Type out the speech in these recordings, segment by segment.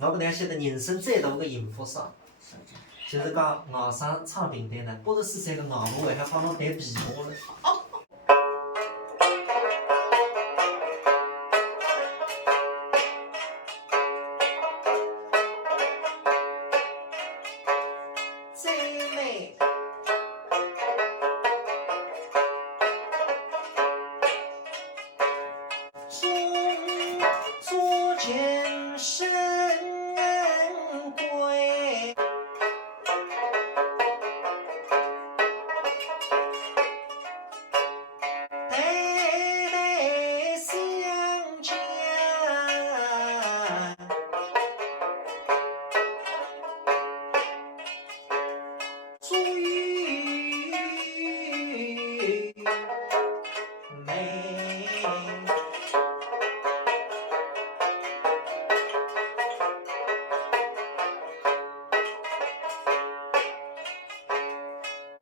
我搿能样写得人生最大个幸福啥？就是讲熬生唱平淡呢，84岁个熬母还帮侬弹琵琶了。最美。竹前生归，代代相见。竹与梅。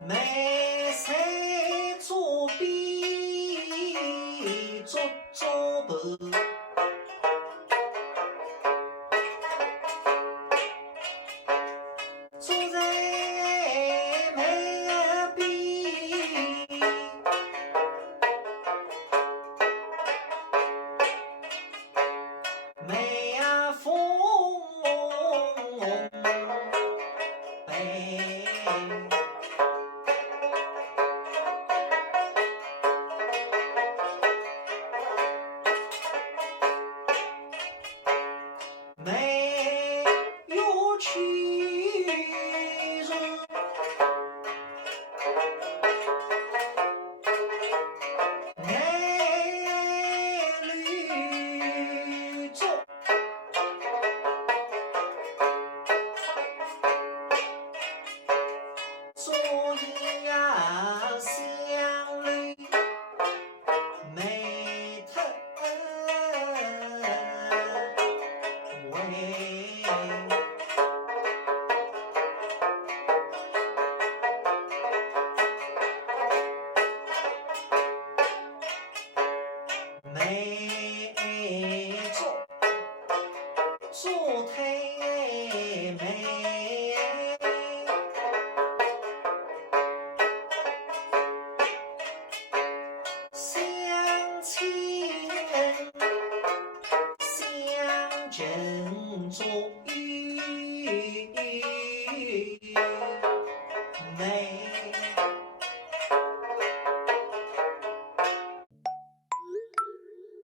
梅菜竹边竹竹头，竹在梅边，梅呀风梅。梅有去如爱绿竹，竹叶相绿眉头微。梅竹竹太美，相亲相见。